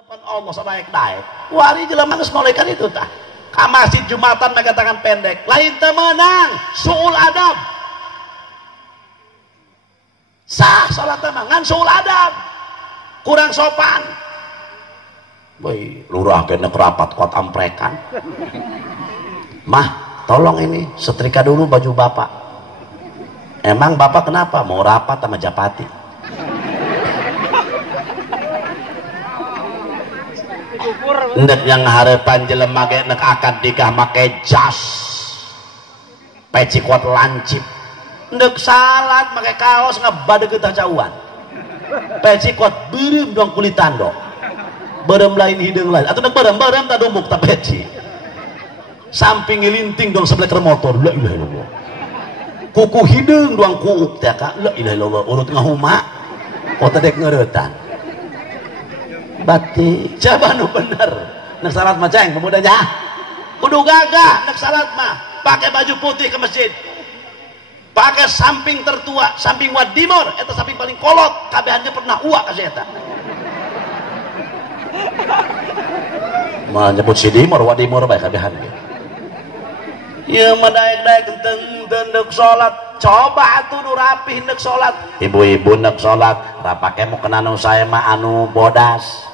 depan Allah sebaik-baik. Wari jelema geus malaikat itu tah. Ka masjid Jumatan make tangan pendek, lain teu meunang, suul adab. Sah salat mah ngan suul adab. Kurang sopan. Boy, lurah kena kerapat kuat amprekan. Mah, tolong ini setrika dulu baju bapak. Emang bapak kenapa? Mau rapat sama Japati. Ndek yang harapan jelema ge nek akad nikah make jas. Peci kuat lancip. Ndek salat make kaos ngabadeg tah cauan. Peci kuat beureum doang kulitan do. Beureum lain hideung lain. Atuh nek beureum tah dumuk tah peci. Samping ngilinting dong sebelah motor. La ilaha illallah. Kuku hideung doang kuuk teh ka. La ilaha illallah urut ngahuma. Oh teh dek ngeuretan. Batik coba nu bener nek salat mah ceng pemudanya kudu gagah nek salat mah pakai baju putih ke masjid, pakai samping tertua, samping wadimor eta samping paling kolot kabehannya pernah uak ka eta mah nyebut si dimor wadimor bae kabehan ieu mah daek-daek teu nek salat coba atuh nu rapih nek salat ibu-ibu nek salat ra pake mau kena nu saya mah anu bodas.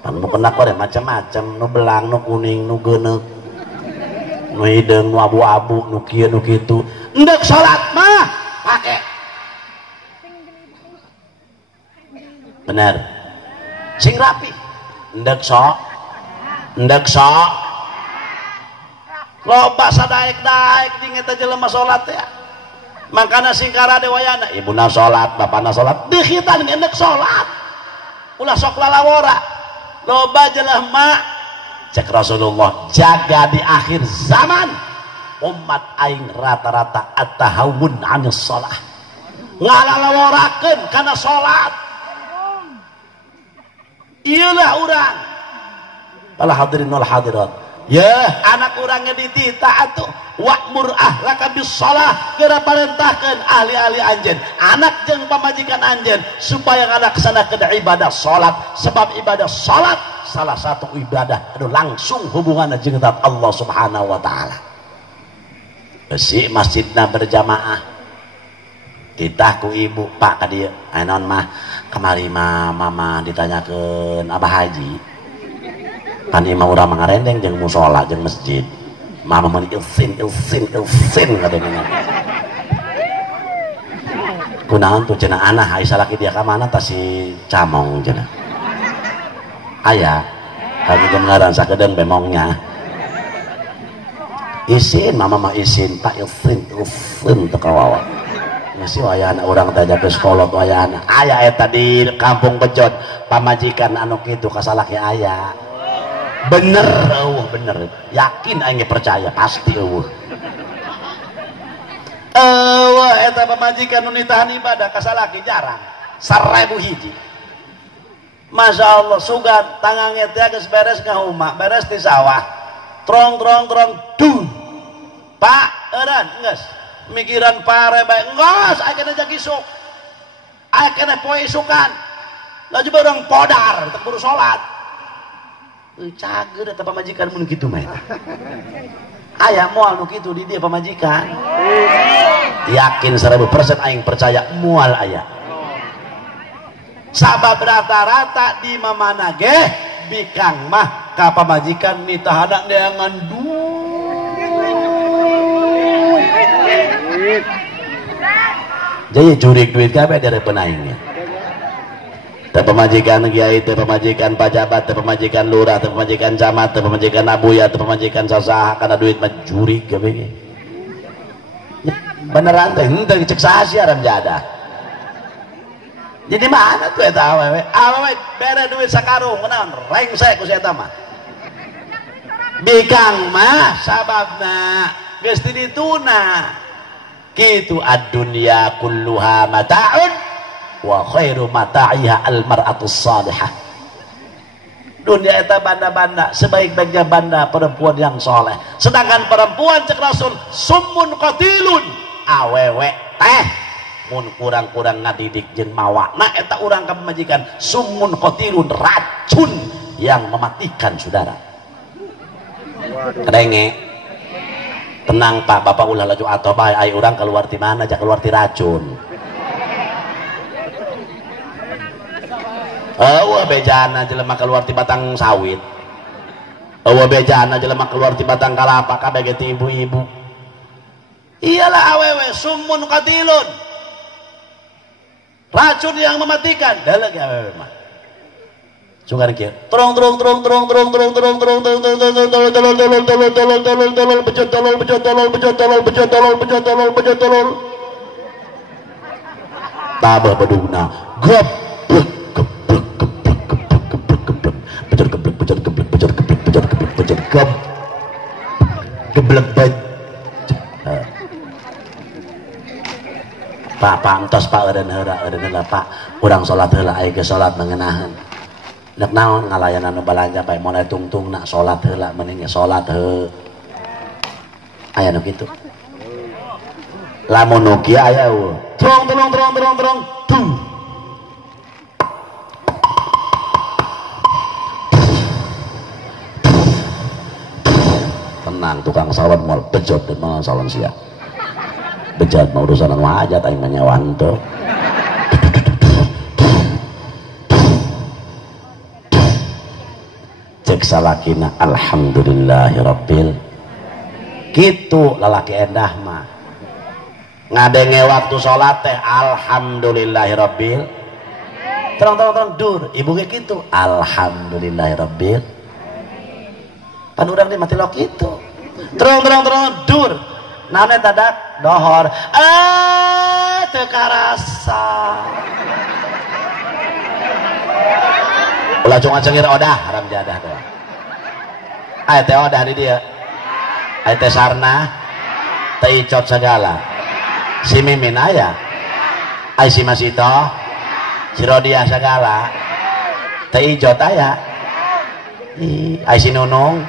Anu kena kore macam-macam, nu belang, nu kuning, nu geuneuk, nu hideung, nu abu-abu, nu kieu nu kitu. Endek salat mah pake. Bener. Sing rapi. Endek sok. Loba sadaek-daek ding eta jelema salat ya. Makana singkara dewayana, ibuna salat, bapana salat, deuhitan endek salat. Ulah sok lalawora. Loba jelema cek Rasulullah jaga di akhir zaman umat aing rata-rata at-tahawun 'anis shalah ngalalaworakeun kana salat ieulah urang para hadirin wal hadirat ya anak urangnya ditita atuh wa'mur ahlaka bis shalah geura parentahkeun ahli-ahli anjeun anak jeung pamajikan anjeun supaya ngalaksanakeun ibadah salat sebab ibadah salat salah satu ibadah anu langsung hubunganna jeung zat Allah Subhanahu wa taala. Besi masjidna berjamaah. Kita ku ibu Pak ka dieu. Ayeuna mah kamari mah mama ditanyakeun Abah Haji. Kan ieu mah urang mangarendeng jeung mushola jeung masjid. Mama mah ilsin kadengna. Kunaon tuh cenah anah ai salaki dia ka mana tah si Camong cenah. Ayah kami kebenaran sakedeng bemongnya isin mama mah isin pak ilfin tekawawa masih ayah anak orang tanya ke sekolah tuh ayah anak ayah eta di kampung Bejot pamajikan anu kitu kasalaki ayah bener bener yakin aing percaya pasti eta pamajikan nu nitahan ibadah kasalaki jarang 1000 hiji. Masya Allah sugan tangannya teh geus beres ka huma beres di sawah trong duh Pak eureun geus mikiran pare bae geus aya kena jagi isuk aya kena poe isukan laju bareng podar teu buru salat cager eta pamajikan mun kitu mah aya moal nu kitu di dieu pamajikan yakin 1000% aing percaya moal aya sabab rata-rata di mamana ge bikang mah ka pamajikan nitahana neangan duit jadi jurig duit kabeh dari penaingnya teh pamajikan kiai teh pamajikan pajabat teh pamajikan lurah teh pamajikan camat teh pamajikan abuya teh pamajikan sasaha kana duit mah jurig kabeh beneran teh henteu cek saha sia aran jadah. Jadi mana tuh eta awewe bere duit sakarung kunaon rengsek ku si eta mah bikang mah sababna geus dituna kitu ad-dunya kulluha mata'un wa khairu mata'iha al-mar'atus salihah dunia eta banda-banda sebaik-baiknya banda perempuan yang soleh sedangkan perempuan cek Rasul summun qatilun awewe teh mun kurang-kurang ngadidik jeung mawa nah eta urang ka pamajikan summun qatilun racun yang mematikan saudara. Kedenge tenang Pak, Bapak ulah laju atau bae ai urang keluar di mana aja keluar di racun. Wah bejana jelema keluar di batang sawit. Wah bejana jelema keluar di batang kalapa kabeh ge ibu-ibu. Iyalah awewe sumun qatilun. Racun yang mematikan. Daleg awewe mah. Sungar kieu. Terong tabah bedugna. Gep geblek banget. Pak pantos Pak eureun heula Pak urang salat heula aya ge salat mengenahan nek naon ngalayanan nu balanja bae moal tungtungna salat heula mending salat heuh aya nu kitu lamun nu kieu aya trong tuh tenang tukang salon moal bejot dan moal salon sia bejat mau urusan wajat aing menyawan tuh cek salakina alhamdulillahirabbil gitu lalaki endah mah ngadenge waktu sholat teh alhamdulillahirabbil terang dur ibu ge kitu alhamdulillahirabbil pan urang di mati lo kitu terang dur nane dadak dohor teu karasa ulah cungan cengir odah haram jadah teh aya teh odah di dieu aya teh sarna teh icot segala si mimin aya si masito si rodiah segala teh ijot aya si nunung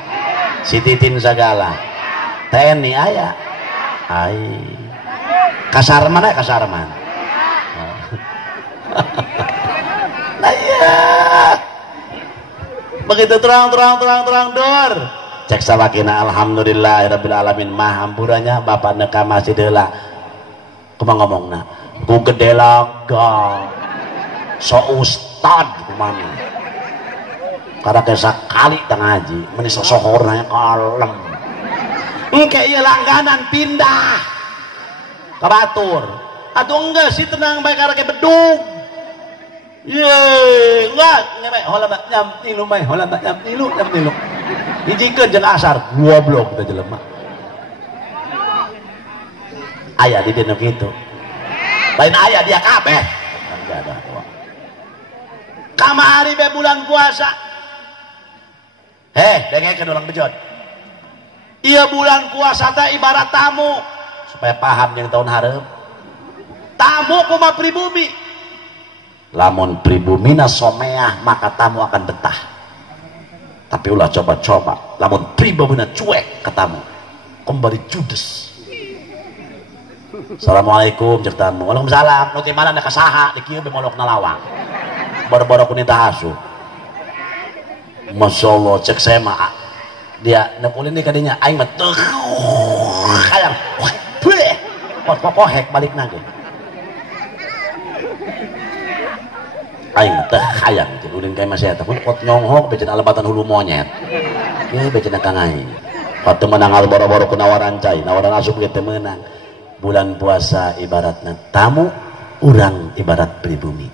si titin segala teh eni aya kasarman ya kasarman nah iya begitu terang dor cek sawakina alhamdulillahirabbil alamin mah hampurannya bapak neka masjid heula kumaha ngomongna ku gede laga so ustad kumana karena sekali tang ngaji meni sosohorna kalem engke ieu langganan pindah ke batur atuh enggak sih tenang bae karek bedug ye enggak nyame hola nyam tilu mah hola nyam tilu hijikeun jeung asar goblok teh jelema aya di dieu kitu lain aya dia kabeh kamari be bulan puasa dengekeun urang bejot iya bulan puasa teh ibarat tamu supaya paham yang tahun hareup tamu kumaha pribumi lamun pribumina someah maka tamu akan betah tapi ulah coba-coba lamun pribumina cuek ke tamu kembali judes assalamualaikum cek tamu waalaikumsalam nu ti mana nek saha di kieu molok nalawang boro-boro ku nita hasu masyaallah cek saya mah dia nekulin di kadinya aing mah teu hayang pohek balik nage aing teh hayang jeung ulin ka masih eta pot nyonghok becen alebatan hulu monyet ieu becen kang aing patu menang boro-boro ku nawaran cai nawaran asup ge teu meunang bulan puasa ibaratna tamu urang ibarat pribumi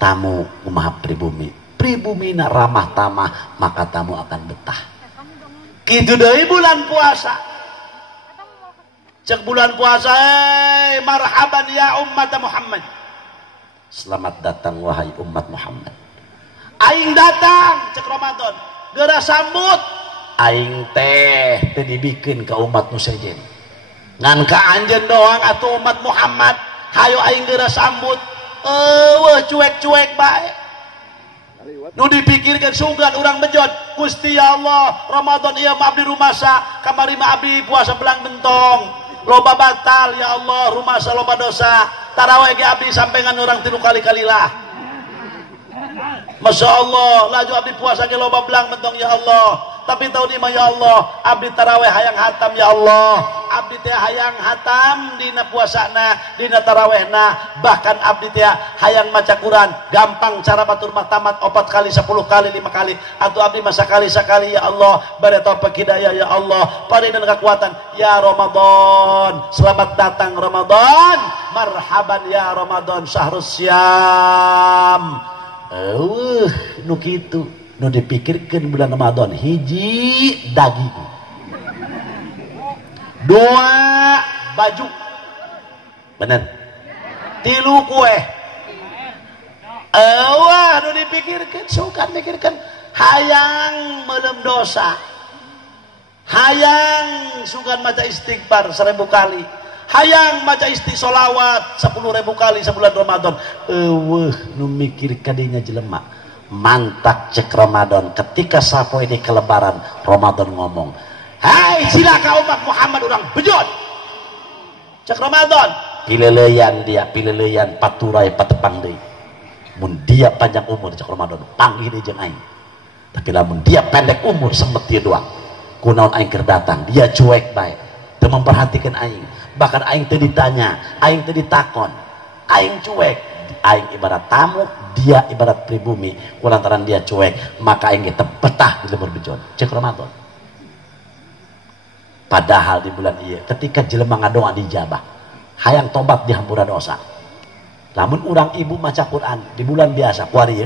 tamu kumaha pribumina ramah tamah maka tamu akan betah kitu deui bulan puasa cek bulan puasa marhaban ya ummat Muhammad selamat datang wahai umat Muhammad aing datang cek Ramadan geura sambut aing teh teu dibikeun ka umat nu sejen ngan ka anjeun doang atuh umat Muhammad hayo aing geura sambut eueuh cuek-cuek bae nu dipikirkan sugan urang bejot Gusti ya Allah Ramadan ieu mah abdi rumasa kamari mah abdi puasa belang bentong loba batal ya Allah rumasa loba dosa tarawih ge abdi sampengan urang 3 kali kalilah Masya Allah, laju abdi puasa ke loba belang mentong ya Allah. Tapi tahun ini ya Allah, abdi taraweh hayang hatam ya Allah. Abdi teh hayang hatam dina puasana, dina tarawehna. Bahkan abdi teh hayang maca Quran. Gampang cara batur tamat 4 kali, 10 kali, 5 kali. Atau abdi masa kali sekali ya Allah. Bari taufik hidayah ya Allah. Paringan kekuatan ya Ramadan. Selamat datang Ramadan. Marhaban ya Ramadan syahrus syam. Nu kitu nu dipikirkeun bulan Ramadan hiji daging, 2 baju, bener, 3 kue. Nu dipikirkeun sukan mikirkeun hayang meulem dosa, hayang sukan maca istighfar 1000 kali, hayang maca istigholawat 10.000 kali sebulan Ramadan. Nu mikir kadinya jelema mantak cek Ramadan ketika sapoe di kelebaran Ramadan ngomong, hai silaka umat Muhammad orang bejot cek Ramadan pileleyan dia pileleyan paturai patepang deui mun dia panjang umur cek Ramadan panggih deui jeung aing. Tapi lamun dia pendek umur sempet dia doang kunaon aing keur datang dia cuek bae teu memperhatikan aing. Bahkan aing teu ditanya, aing teu ditakon, aing cuek. Aing ibarat tamu, dia ibarat pribumi. Kulantaran dia cuek, maka aing teu betah di lemur bejon cek Ramadan. Padahal di bulan ieu ketika jelema ngadoa dijabah, hayang tobat di hampura dosa. Lamun urang ibu maca Quran di bulan biasa kuari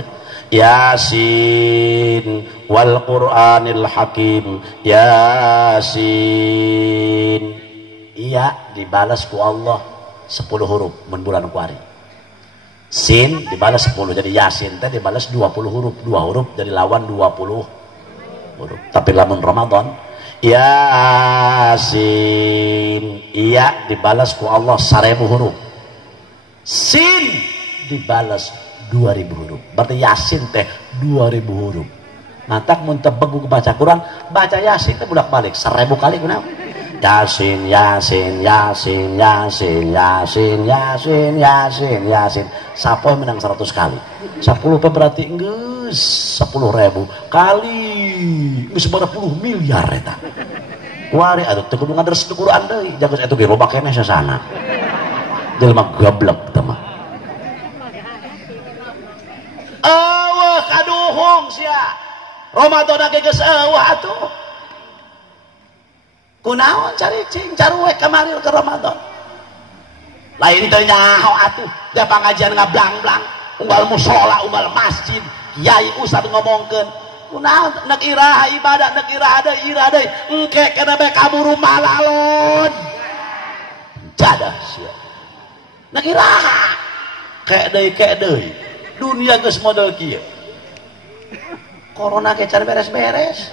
Yasin wal Qur'anil Hakim, Yasin, iya dibalas ku Allah 10 huruf mun bulan kuari. Sin dibalas 10 jadi Yasin teh dibalas 20 huruf, 2 huruf jadi lawan 20 huruf. Tapi lamun Ramadan Yasin, iya dibalas ku Allah 1000 huruf, Sin dibalas 2000 huruf, berarti Yasin teh 2000 huruf. Nantak mun teu begu baca Quran baca Yasin teh bolak-balik 1000 kali kunaon. Yasin, Yasin, Yasin, Yasin, Yasin, Yasin, Yasin, Yasin. Sapoe menang 100 kali. 10 berarti geus 10.000 kali geus berapa puluh miliar eta. Kuari atuh teu kudu ngadres Quran deui, jageus atuh ge loba keneh sasana. Jelema goblok teh mah. Eueuh kaduhung sia. Ramadan ge geus eueuh atuh. Kunaon cari cing caruek kemarin ke Ramadan lain teu nyaho atuh da pangajian ngablang-blang unggal musola unggal masjid kiai ustad ngomongkeun kunaon nek iraha ibadah nek iraha deui engke kana bae kaburu malalon jadah sia nek iraha kek deui dunia geus model kieu corona ge can beres-beres.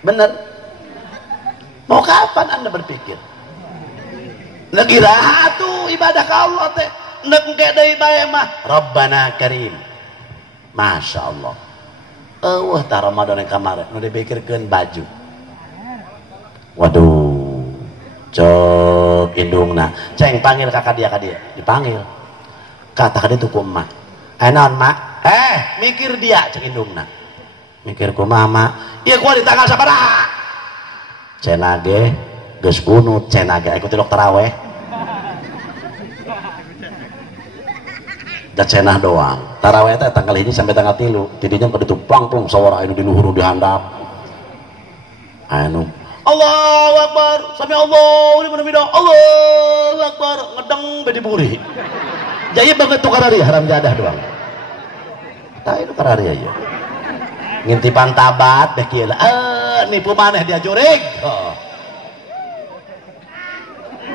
Bener. Mau kapan Anda berpikir? Negara tuh ibadah ka Allah teh. Nek engke deui bae mah Rabbana Karim. Masya Allah. Eueuh ta Ramadan yang kemarin nu dipikirkeun baju. Waduh. Cok indungna. Ceng panggil kakak dia dipanggil. Kata dia tuh ku emak. Naon mak? Mikir dia cek indungna. Mikir ku mama. Iya gua di tanggal sabaraha cenage geus gunut cenage ikuti dokter taraweh da cenah doang taraweh teh tanggal ini sampai tanggal 3 tidinya kudu plong-plong sawara anu di luhur dihandap anu Allahu Akbar sami Allahu liman hamidah Allahu Akbar ngedeng bedi buri jadi banget tukar hari haram jadah doang tah itu karari aya ngintipan tabat deh kieu nipu maneh dia jurig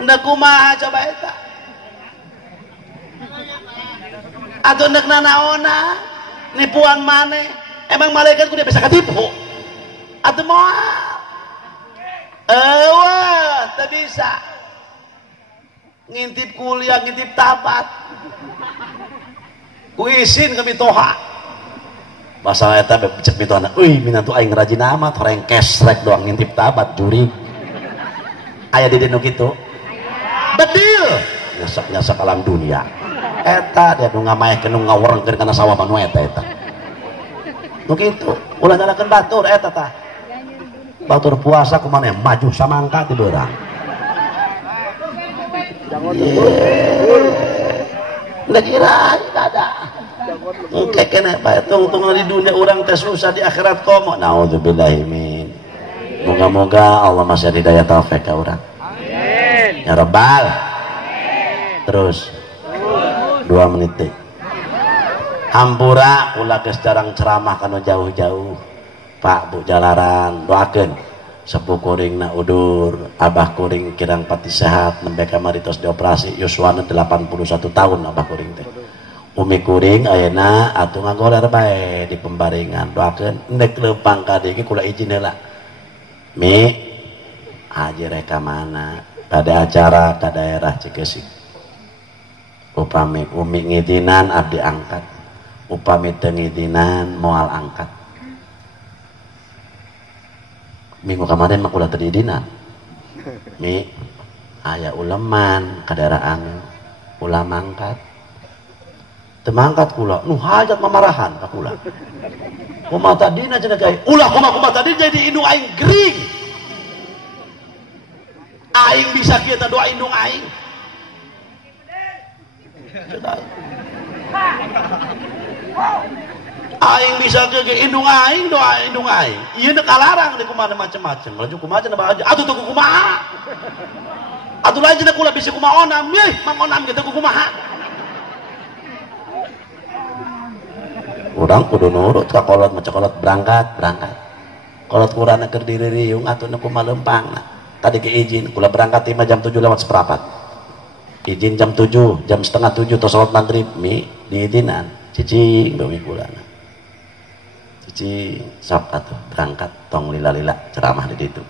ndak kumaha coba eta atuh nek nanaona nipuan maneh emang malaikat kudu bisa katipu atuh moal teu bisa ngintip kuliah ngintip tabat ku isin ke mitoha masalah eta becek mitona euy minantu aing rajin amat horeng kesrek doang ngintip tabat juri aya di nu kitu bedil nyasak alam dunia eta dia nu ngamaehkeun nu ngawerengkeun kana sawah manu eta nu kitu ulah nyalakeun batur eta tah batur puasa kumaneh maju samangka ti beurang ndak kira ada engke kene bae tungtung di dunia urang teh susah di akhirat komo naudzubillahi min moga-moga Allah masih hidayah taufik ka urang amin ya rabbal terus 2 menit deh hampura ulah geus jarang ceramah kana jauh-jauh Pak Bu jalaran doakeun sepuh kuringna udur abah kuring kirang pati sehat nembe kamari tos dioperasi yuswana 81 tahun abah kuring teh umi kuring ayeuna atuh ngagoler bae di pembaringan doakeun endek leumpang ka dieu kula izin heula mi haji reka mana pada acara ke daerah Cikesik upami umi ngidinan abdi angkat upami teu ngidinan moal angkat minggu kemarin mah kula teu didinan mi aya uleman ka daerah anu ulah mangkat teu mangkat kula nu hajat mamarahan ka kula kumaha tadina cenah gae ulah kumaha tadi jadi indung aing gering aing bisa kieu teh doa indung aing aing bisa ke indung aing doa indung aing ieu teh kalarang di kumaha macam-macam laju kumaha cenah bae atuh teu kumaha atuh lain cenah kula bisi kumaha onam yeuh mang onam kitu kumaha urang kudu nurut ka kolot maca kolot berangkat kolot kurana keur diririung atuh nu kumaha leumpangna tadi ke izin kula berangkat 5 jam 7 lewat seperempat izin jam 7 jam setengah 7 tos salat maghrib mi diizinan cicing bumi kulana cicing sok atuh berangkat tong lila-lila ceramah di ditu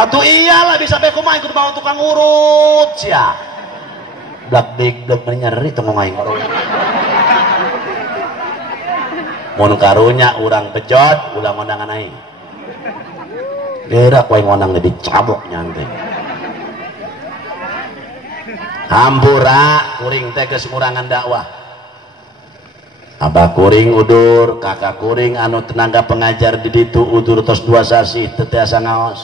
atuh iyalah bisa bae kumaha kudu bawa tukang urut sia blak nyeri tong ngaing urut mun karunya urang bejot ulah ngondangan aing gerak wae ngonang dicabok nyantai hampura kuring teh geus ngurangan dakwah abah kuring udur kakak kuring anu tenaga pengajar di ditu udur tos 2 sasi teu tiasa ngaos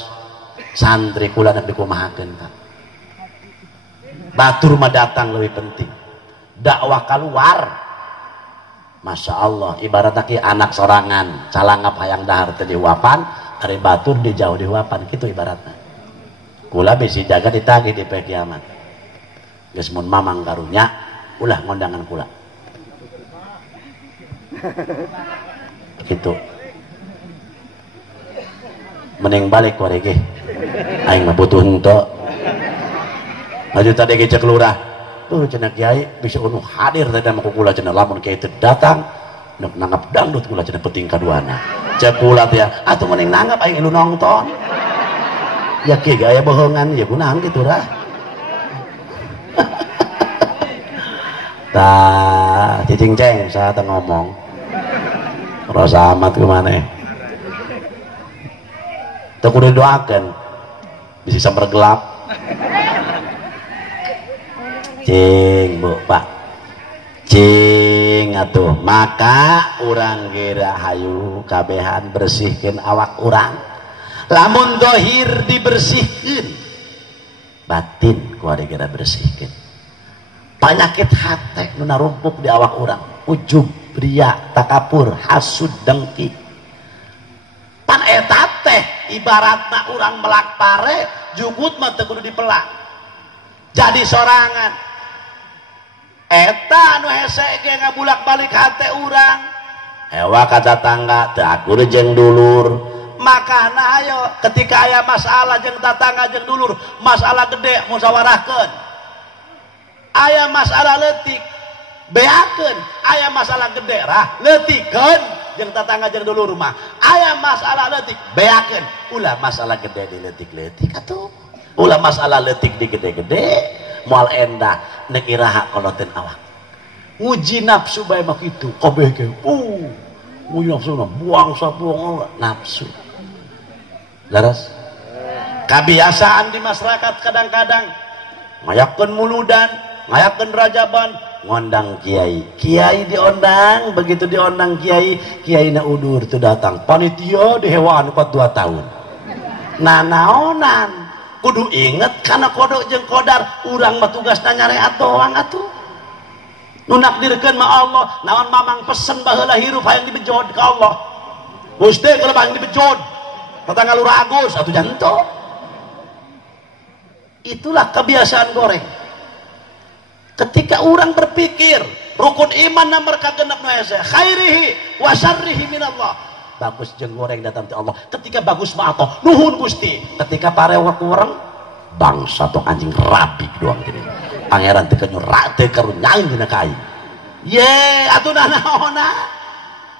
santri kula nepi kumahakeun Kang batur mah datang lebih penting dakwah keluar Masya Allah ibaratnya anak sorangan calangap hayang dahar teh dihuapan ari batur di jauh dihuapan gitu ibaratnya kula bisi jaga ditagih di poe kiamat geus mun mamang karunya ulah ngondangan kula gitu mending balik ku ge aing mah butuh henteu maju tadi ge cek lurah tuh cenah kiai bisa unu hadir teh mah kula cenah lamun kiai teu datang neuk nanggap dangdut kula cenah penting kaduana cek kula teh atuh mending nanggap aing lu nonton ya kiai gaya bohongan ya kunaon kitu rah tah cicing ceng saha teh ngomong rasa amat kumaneh teu kudu doakeun bisa samper gelap cing bu pak cing atuh maka urang geura hayu kabehan bersihkeun awak urang lamun dohir dibersihkeun batin kudu geura bersihkeun penyakit hate nu narumpuk di awak urang ujub ria takapur hasud dengki pan eta teh ibaratna urang melak pare jubut mah teu kudu dipelak jadi sorangan eta anu hese ge ngabulak-balik hate urang hewa ka tetangga teu akur jeung dulur makana ayo ketika aya masalah jeung tetangga jeung dulur masalah gede musawarahkeun aya masalah leutik beakeun aya masalah gede rah leutikeun jeung tetangga jeung dulur mah aya masalah leutik beakeun ulah masalah gede dileutik-leutik atuh ulah masalah leutik di gede-gede moal endah nek iraha koloten awak nguji nafsu bae mah kitu kabeh ge nguji nafsu buang sabuang nafsu laras Kebiasaan di masyarakat kadang-kadang ngayakeun muludan, ngayakeun rajaban, ngondang kiai. Kiai diondang, begitu diondang kiai, kiai na udur tuh datang. Panitia di hewan 42 tahun. Nah naonan, kudu inget karena kodok jeung kodar, urang mah tugasna nyareat doang atuh. Nu nakdirkeun mah Allah, naon mamang pesen baheula hirup hayang dibejod ka Allah. Gusti kalau hayang dibejod, kata ngalur agus atuh janto. Itulah kebiasaan goreng. Ketika orang berpikir rukun iman nomor kagenep nu hese khairihi wa syarrihi minallah, bagus jeung goreng datang ti Allah. Ketika bagus mah atoh nuhun Gusti, ketika parewak urang bangsa tong anjing rapi doang gini. Pangeran teu nyurate karu nyaing dina kai. Ye atuh naona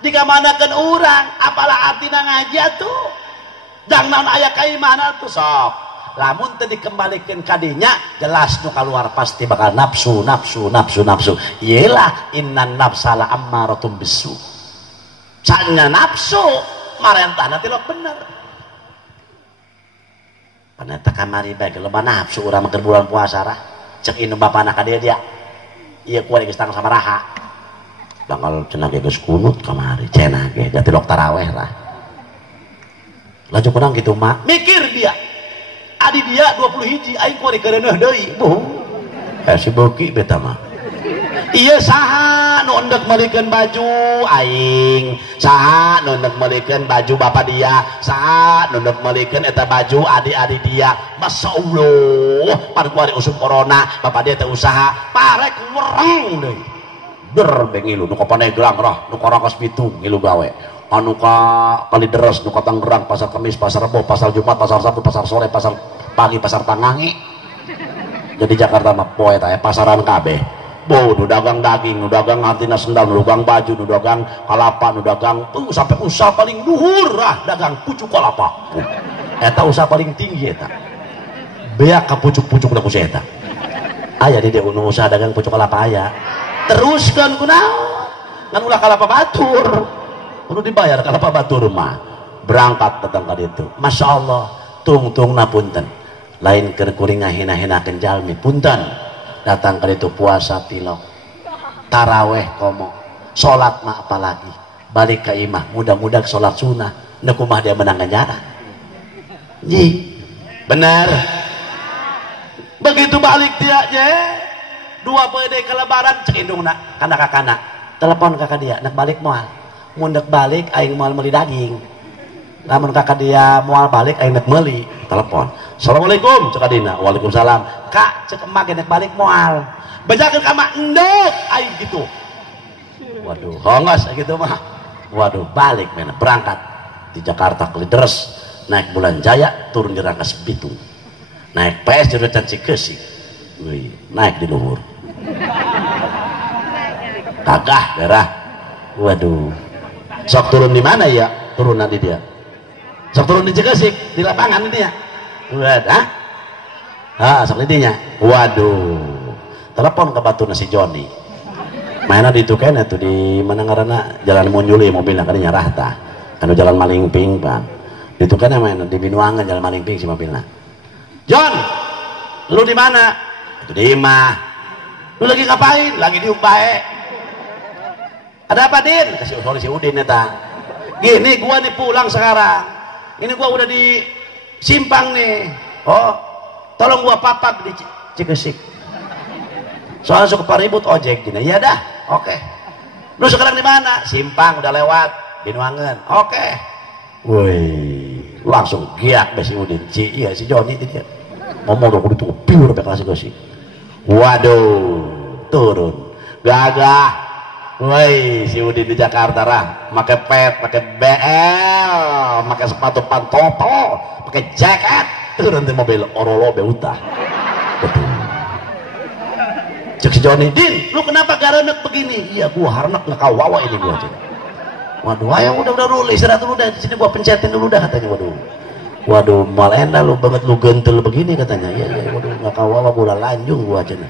dikamanakeun urang apalah artina ngaji atuh. Jang naon aya kaimahan atuh sok. Lamun teu dikembalikeun kadinya jelas nu kaluar pasti bakal nafsu. Iyalah innan nafsala ammaratum bisu. Canya nafsu marentahna tilok bener. Paneta kamari bae loba nafsu urang keur bulan puasa rah. Cek inu bapana ka dia. Ieu kuari geus tang sabaraha. Bakal cenah ge geus kunut kamari cenah ge da tilok taraweh lah. Laju kurang gitu mah mikir dia. Adi dia 20 hiji aing kuari kereuneuh deui. Si beuki beta mah. Ieu saha nu endek meulikeun baju aing, saha nu endek meulikeun baju bapak dia, saha nu endek meulikeun eta baju adik-adik dia. Masyaallah, pan kuari usum corona, bapak dia teh usaha, parek wereng deui. Der bengilu nu ka Pandeglang rah, nu ka Rangkas Bitung ngilu gawe. Anu ka Kalideres, nu ka Tangerang, pasar Kamis, pasar Rebo, pasar Jumat, pasar Sabtu, pasar sore, pasar pagi, pasar Tangangi. Jadi Jakarta mah poe teh pasaran kabeh. Nu dagang daging, nu dagang artina sendal, nu dagang baju, nu dagang kalapa, nu dagang sampai usaha paling luhur lah dagang pucuk kalapa. Eta usaha paling tinggi eta. Beak ka pucuk-pucuk da ku eta. Aya di dieu nu usaha dagang pucuk kalapa aya. Teruskeun kunaon? Ngan ulah kalapa batur. Kudu dibayar kalapa batur mah. Berangkat datang ka ditu. Masyaallah, tung-tungna punten. Lain keur kuring ngahina-hinakeun jalmi, punten. Datang ke itu puasa pilok, taraweh komo, sholat mah apalagi, balik ke imah, mudah-mudah sholat sunnah, nekumah dia menang ganjaran. Ji, benar. Begitu balik dia je, 2 pede ke lebaran, cek indungna, kana-kana, telepon kakak dia, nak balik moal, mundek balik, aing moal meli daging. Namun kakak dia moal balik, aing nak meli, telepon. Assalamualaikum cek adina. Waalaikumsalam. Kak cek emak genek balik moal. Bejakeun ka mak endek aing gitu. Waduh, hongos gitu mah. Waduh, balik mena berangkat di Jakarta Kalideres, naik Bulan Jaya, turun di Rangkas Bitung. Naik PS jurusan Cikeusik. Wih, naik di luhur. Kagah darah. Waduh. Sok turun di mana ya? Turun nanti dia. Sok turun di Cikeusik, di lapangan ini ya. Sok didinya. Waduh. Telepon ke batu nasi Joni. Mainnya di itu kene tuh di mana ngaranna Jalan Munjuli mobilnya kadinya rahta. Anu Jalan Malingping Pak. Di itu kene main di Binuangan Jalan Malingping si mobilnya. John, lu di mana? Itu di imah. Lu lagi ngapain? Lagi di Umpae. Ada apa Din? Kasih sorry si Udin eta. Gini gua nih pulang sekarang. Ini gua udah di simpang nih. Oh, tolong gua papak di Cikeusik. Soalnya suka paribut ojek gini. Ya dah, oke. Lu sekarang di mana? Simpang udah lewat, Binuangan. Oke. Woi, langsung giat si Udin. Iya si Joni itu dia. Ngomong udah kudu piur be kelas sih. Waduh, turun. Gagah. Woi, si Udin di Jakarta rah, pakai pet, pakai BL, pakai sepatu pantopel, pakai jaket, turun di mobil orolo beutah. Betul. Cek si Joni, Din, lu kenapa garanek begini? Iya, gua harnak ngekawawa ini gua cek. Waduh, ayo udah dulu, istirahat dulu dah, di sini gua pencetin dulu dah katanya. Waduh, mal enak lu banget lu gentel begini katanya. Iya, waduh ngekawawa gua lanjung gua cek.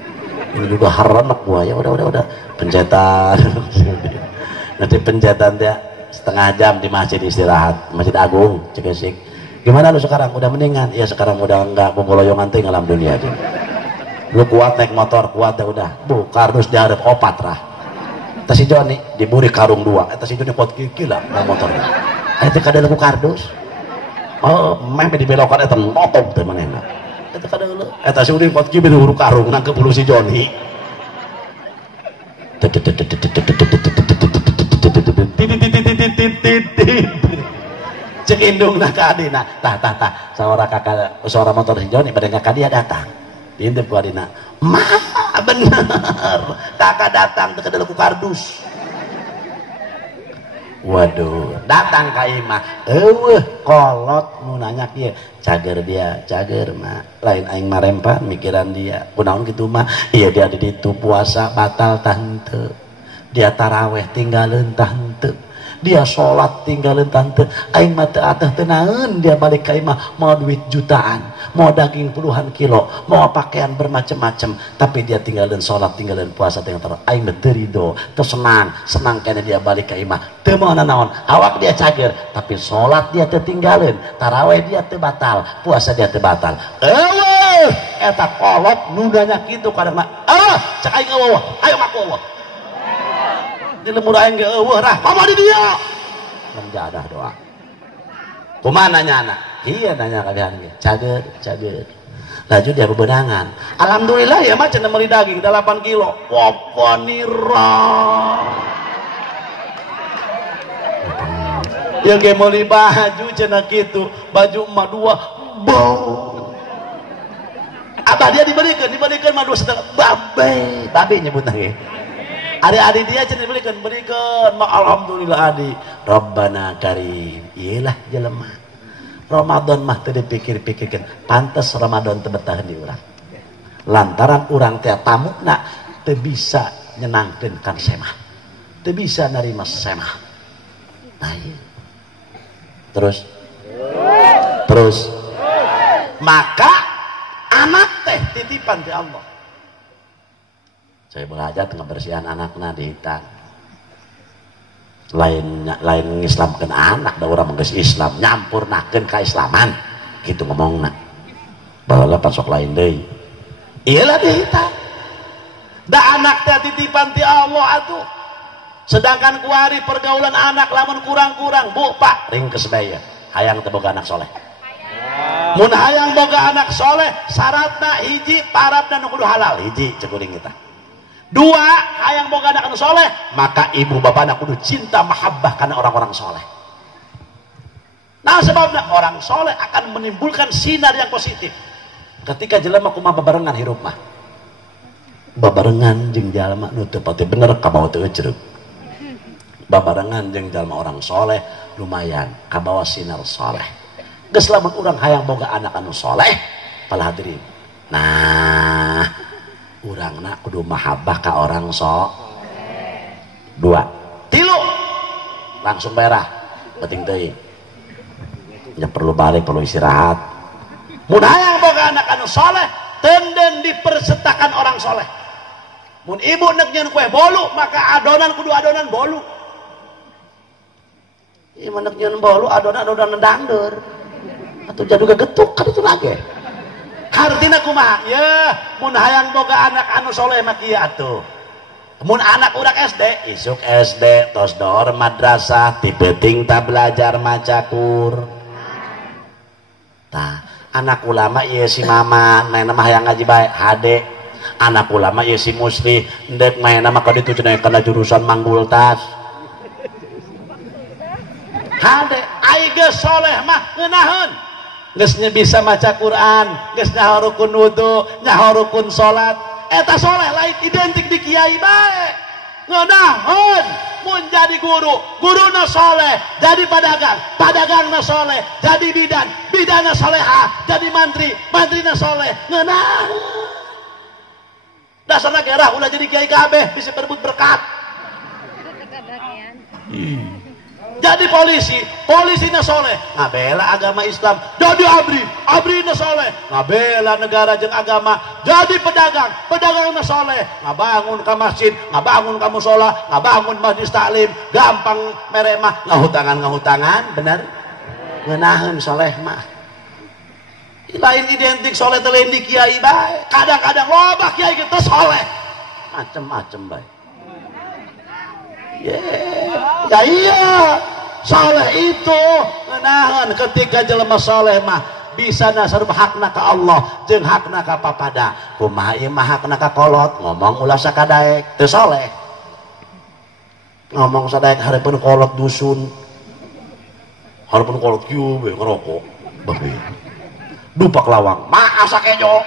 Ini juga haranak gua ya udah pencetan. Nanti pencetan dia setengah jam di masjid istirahat, Masjid Agung Cikeusik. Gimana lu sekarang? Udah mendingan? Ya sekarang udah enggak gogoloyongan teh ngalam dunia aja. Lu kuat naik motor, kuat ya udah. Bu, kardus diharap opat rah. Eta si Joni diburi karung 2. Eta si Joni kuat gila naik motornya. Eta kada lu kardus. Oh, meh dibelokan eta motong teh manehna. Eta kada lu. Eta si Udin kuat gila huru karung nangkep ulu si Joni. Cek indung nak adina tah saudara kakak suara motor si Joni pada kakak dia datang diintip ku adina mah bener kakak datang teu kada ku kardus waduh datang ka imah eueuh kolot nu nanya kieu cager mah lain aing marempan mikiran dia kunaon kitu mah iya dia di ditu puasa batal tah henteu dia taraweh tinggalin tah henteu dia sholat tinggalin tante aing mata atah tenaun dia balik ke imah mau duit jutaan mau daging puluhan kilo mau pakaian bermacam-macam tapi dia tinggalin sholat tinggalin puasa tinggalin aing beterido tersenang karena dia balik ke imah teu mau naon awak dia cager tapi sholat dia tertinggalin taraweh dia terbatal puasa dia terbatal eta kolot nudanya gitu kadang cek aing eueuh ayo maku eueuh di lemur aing ge eueuh rah mama di dia menjadah doa kumaha nanya anak iya nanya kabehan ge cager laju dia bebenangan alhamdulillah ya mah cenah meuli daging 8 kilo waponira ya ge meuli baju cenah kitu baju emak 2 bau abah dia diberikan mah 2 setengah babe nyebutna ge adik-adik dia cenah berikan alhamdulillah adik Rabbana Karim iyalah jelema Ramadan mah teu dipikir-pikirkeun pantes Ramadan teu betah di urang lantaran urang teh tamukna teu bisa nyenangkeun kan semah teu bisa narima semah nah iya. terus maka anak teh titipan ti Allah saya belajar ngebersihan anakna di hitan lain ngislamkeun anak da urang geus Islam nyampurnakeun ka Islaman kitu ngomongna baheula pan sok lain deui iyalah di hitan da anak teh titipan ti Allah atuh sedangkan kuari pergaulan anak lamun kurang-kurang bu pak ringkes bae hayang teu boga anak soleh mun hayang boga anak soleh syaratna hiji paratna nu kudu halal hiji cek kuring kita 2 hayang boga anak anu soleh maka ibu bapana kudu cinta mahabbah karena orang-orang soleh nah sebabnya orang soleh akan menimbulkan sinar yang positif ketika jelema kumaha babarengan hirup mah babarengan jeung jalma nu teu pati bener kabawa teu ecereuk babarengan jeung jalma orang soleh lumayan kabawa sinar soleh geus lamun urang hayang boga anak anu soleh pala hadirin nah urangna kudu mahabbah ka orang sok 2 3 langsung merah penting teuing nya perlu balik perlu istirahat mun hayang boga anak anu soleh tenden dipersetakan orang soleh mun ibu neuk nyeun kue bolu maka adonan kudu adonan bolu ieu neuk nyeun bolu adonan dangdeur atuh jaduga getuk kan itu lagi artina kumaha ya mun hayang boga anak anu soleh mah kieu atuh mun anak urang SD isuk SD tos dor madrasah ti penting ta belajar maca Qur'an tah anak ulama ieu si mama maena mah hayang ngaji bae hade anak ulama ieu si muslih endek maena mah ka ditu cenah kana jurusan manggultas hade ai geus soleh mah ngeunaheun geus bisa maca Quran, geus nyaho rukun wudu, nyaho rukun salat. Eta soleh lain identik di kiai bae. Ngeunaheun mun jadi guru, guruna soleh, jadi padagangna soleh, jadi bidanna solehah, jadi mantrina soleh. Ngeunaheun. Dasarna gerah ulah jadi kiai kabeh bisa berebut berkat. Jadi polisinya soleh ngabela agama Islam jadi abrina soleh ngabela negara jeung agama jadi pedagangna soleh ngabangun ka masjid ngabangun ka mushola ngabangun majelis taklim gampang mere mah ngahutangan bener ngeunaheun soleh mah lain identik soleh lain di kiai bae. Kadang-kadang loba kiai kita soleh macem-macem bae. Ya iya, soleh itu ngenahan ketika jelema soleh mah bisa nasar hakna ka Allah jeung hakna ka papada. Kumaha ieu mah hakna ka kolot ngomong ulah sakadaek teu soleh. Ngomong sadaek hareupeun kolot dusun. Hareupeun kolot kieu we ngerokok. Bae. Dupak lawang, maaf sakejo.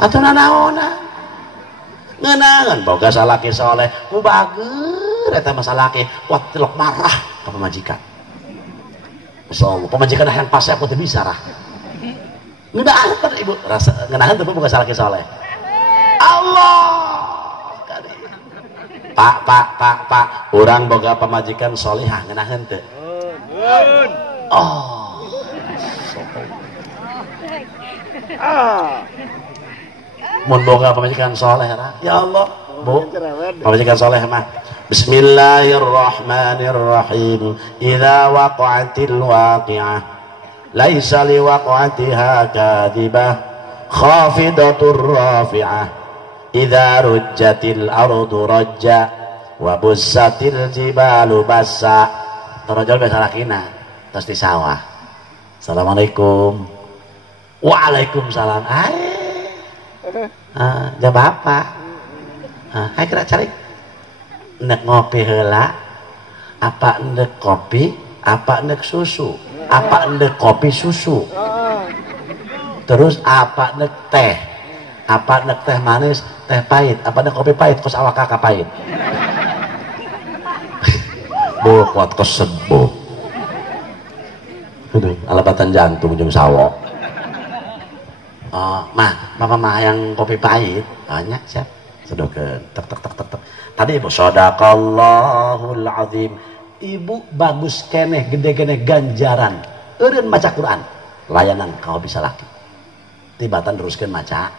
Atuh nanaona. Ngeunangan boga salaki soleh, ku bager eta mah salaki, wah tilok marah ka pamajikan. Masyaallah, pamajikan yang pas aku teu bisa rah. Ngeunahan teh ibu, rasa ngeunahan teh boga salaki soleh. Allah. Pak, urang boga pamajikan solehah ngeunahan teu? Oh. Mun boga pamajikan soleh ya Allah Bu pamajikan soleh mah Bismillahirrahmanirrahim idza waqa'atil waqi'ah laisa liwaqa'atiha kadhibah khafidatur rafi'ah idza rujjatil ardu rajja wa bussatil jibalu bassa tarajal basa lakina tos di sawah. Assalamualaikum. Waalaikumsalam. Jawab apa? Hai kira cari nek ngopi heula apa endek kopi apa endek susu apa endek kopi susu terus apa endek teh apa endek teh manis teh pahit apa endek kopi pahit kos awak kakak pahit bu kuat kesebut alabatan jantung jeung sawo. Mah yang kopi pahit banyak siap sedokeun tek. Tadi ibu sadaqallahul azim. Ibu bagus keneh gede-gede ganjaran eureun maca Quran layanan kau bisa laki tibatan teruskeun maca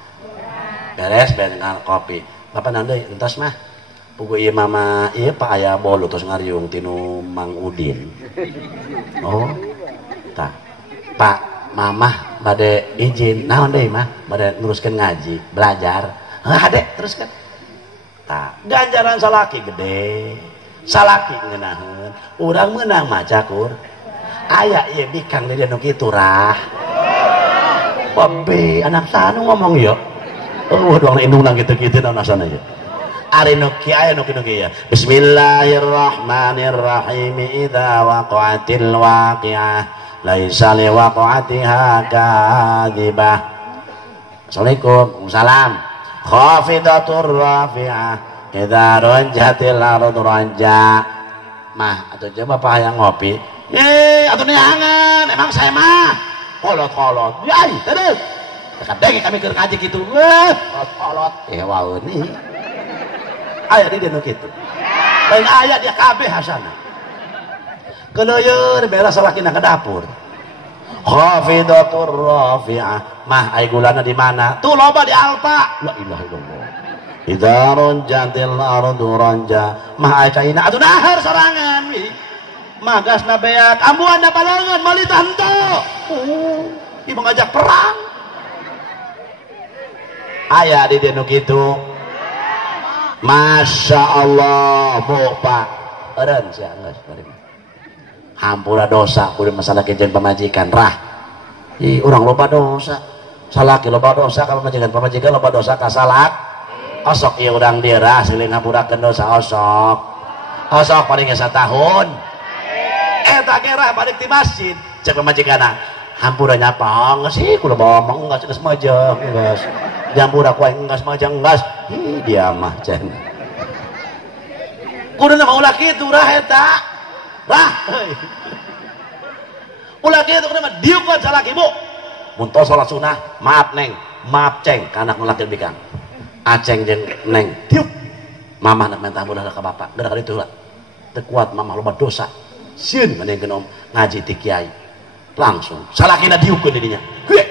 beres dengan kopi kapan deui entos mah pugu ieu mama ieu Pak aya bolu tos ngariung tinu Mang Udin. Oh tah Pak Mamah bade izin naon deui mah bade neruskeun ngaji belajar dek teruskeun tah ganjaran salaki gede salaki ngeunaheun urang meunang maca Qur'an aya ieu bikang di nu kitu rah babe anak sanu ngomong ya doang indung nang kitu-kitu naon asana ya ari nu kieu aya nu kitu ya Bismillahirrahmanirrahim idza waqa'atil waqi'ah laisa liwaqa'atiha kadhibah. Assalamualaikum. Salam. Khafidatur rafi'ah idza rajjatil ardu rajja. Mah atuh coba Pak hayang ngopi. Atuh neangan emang saya mah kolot-kolot. Yai, teureus. Kadang kami keur ngaji kitu. Kolot-kolot. Waeun nih. Aya di dieu kitu. Lain aya dia kabeh hasana. Keleuyeun beres salakina ke dapur. Khafidatur rafi'ah. Mah ai gulana di mana? Tuh loba di Alfa. La ilaha illallah. Idza ranjatil ardu ranja. Mah ai caina atuh nahar sorangan wi. Mah gasna beak ambuan da balongan malita henteu. Ieu ngajak perang. Aya di dieu nu kitu. Masya Allah, Bu Pak. Eureun sia geus bari. Hampura dosa kudu masalah kejen pamajikan rah. Urang loba dosa. Salaki loba dosa ka pamajikan loba dosa ka salak. Osok ieu urang dieu rah silih ngapurakeun dosa osok. Osok paling satahun. Eta ge rah balik ti masjid. Cek pamajikanna. Hampura nyapa geus kudu bawa enggas geus mejeng geus. Jampura ku enggas mejeng geus. Dia mah cen. Kuduna mah ulah kitu rah eta. Lah, ulah kitu kenapa diukot salaki Bu. Mun tos salat sunah, maaf Neng, maaf Ceng, ka anak nu laki bikang. Aceng jeung Neng, diuk. Mamah nak minta ampun ka bapak. Gara-gara itu lah. Teu kuat mamah loba dosa. Sieun ngadengkeun om ngaji ti kiai. Langsung salakina diukkeun di dinya. Heuh.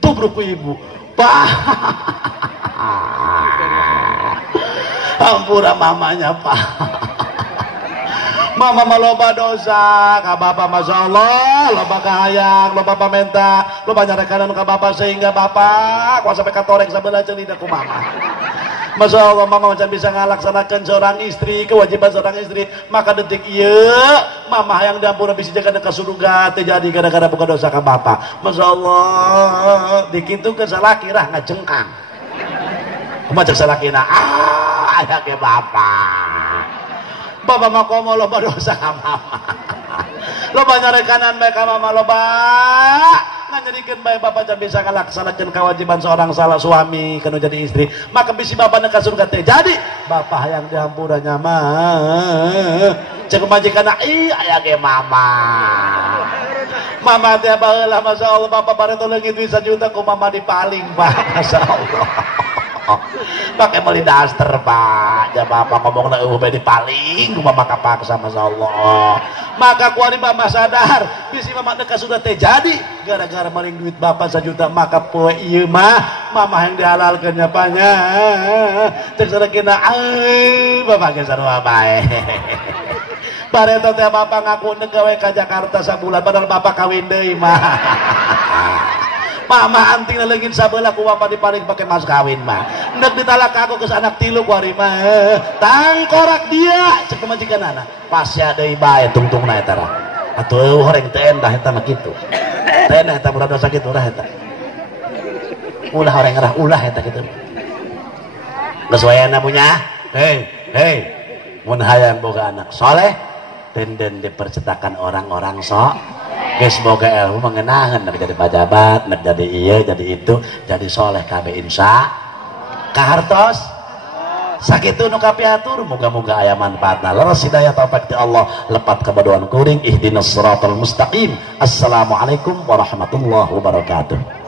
Tubruk ku ibu. Pak. Ampura mamanya Pak. mama loba dosa ka bapak, masya Allah, loba kahayang, loba pamenta, loba nyarekanan ka bapak sehingga bapak kuasa sampai katorek sabelah celina ku mama. Masya Allah, mama macam bisa ngalaksanakan seorang istri, kewajiban seorang istri, maka detik iya mama yang diampura bisa jaga ke surga terjadi gara-gara buka dosa ke bapak. Masya Allah, dikitu ke salah kira ngajengkang kumacak salah kira ayah ke bapak mah komo loba dosa ke mama, loba nyari kanan baik mama, loba ngajadikan baik bapak jam bisa ngalaksanakan kewajiban seorang salah suami kanu jadi istri, maka bisi bapak neka surga teh jadi bapak yang dihampurannya mah cek majikan ayah ke mama teh baheula, masya Allah, bapak bareto leungit 1 juta ku mama dipaling pak, masya Allah. Pakai beli daster pak, ya bapak ngomong na dipaling ku mama kapaksa, masya Allah. Maka kuari mama sadar bisi mama neka sudah terjadi gara-gara maling duit bapak 1 juta, maka poe ieu mah mama yang dihalalkan nyapanya cek sarekina bapak ge sarua bae. Bareto teh bapak ngaku gawe ka Jakarta sabulan padahal bapak kawin deui mah. Mama anting leungit sabelah ku bapak diparing pakai mas kawin mah. Hendak ditalak aku ke anak 3 kuari mah. Tangkorak dia cek majikanana. Pasya deui bae tungtungna eta rah. Atuh horeng teh endah eta mah kitu. Teh endah eta murah dosa kitu rah eta. Ulah horeng rah ulah eta kitu. Geus wayana punya. Hei. Mun hayang boga anak soleh den dipercetakan orang-orang sok. Guys, semoga ilmu mengenangan jadi pejabat, jadi iya, jadi itu, jadi soleh KB insya kahartos sakitu nu kapiatur, moga-moga aya manfaatna. Leres hidayah taufik ti Allah, lepat kebadoan kuring, ihdinas siratal mustaqim. Assalamualaikum warahmatullahi wabarakatuh.